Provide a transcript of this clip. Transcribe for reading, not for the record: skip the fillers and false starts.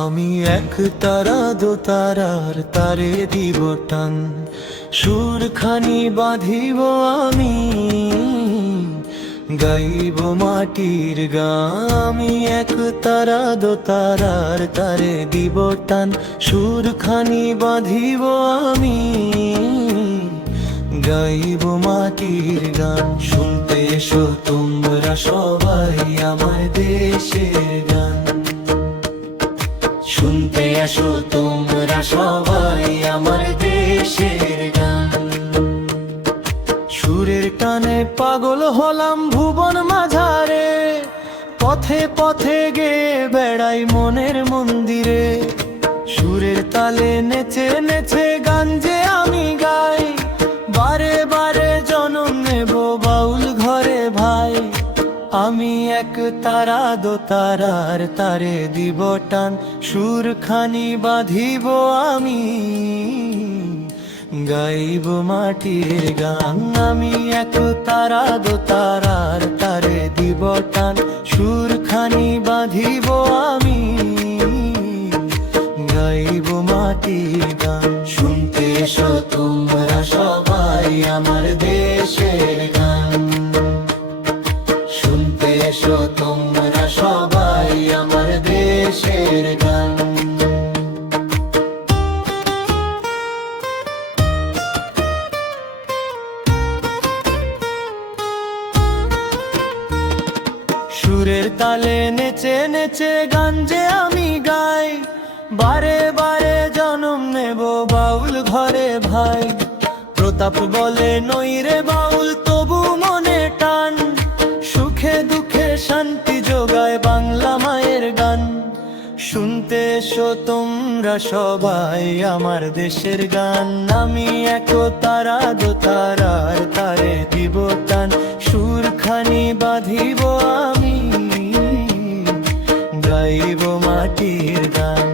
আমি এক তারা দো তারার তারে দিব টান, সুরখানি বাঁধিব আমি, গাইব মাটির গান। আমি এক তারা দো তারার তারে দিব টান, সুরখানি বাঁধিব আমি, গাইব মাটির গান। শুনতে এসো তোমরা সবাই আমার দেশের গান, শুনতে আসো তোমরা সবাই আমার দেশের গান। সুরের টানে পাগল হলাম ভুবন মাঝারে, পথে পথে গেয়ে বেড়াই মনের মন্দিরে। সুরের তালে নেচে নেচে গান যে আমি গাই, বারে বারে জনম নেব বাউল ঘরে ভাই। আমি এক তারা দো তারার তারে দিব টান, সুরখানি বাঁধিব আমি, গাইব মাটির গান। আমি এক তারা দো তারার তারে দিব টান, সুরখানি বাঁধিব আমি, গাইব মাটির গান। শুনতে এসো তোমরা সবাই আমার দেশের গান, শুনতে এসো তোমরা সবাই আমার দেশের গান। সুরের তালে নেচে নেচে গান যে আমি গাই, বারে বারে জনম নেব বাউল ঘরে ভাই। প্রতাপ বলে নইরে বাউল তবু মনে টান, সুখে দুঃখে শান্তি যোগায় বাংলা মায়ের গান। শুনতে এসো তোমরা সবাই আমার দেশের গান। আমি এক তারা দো তারার তারে দিব টান, সুরখানি বাঁধিব আমি, গাইব মাটির গান।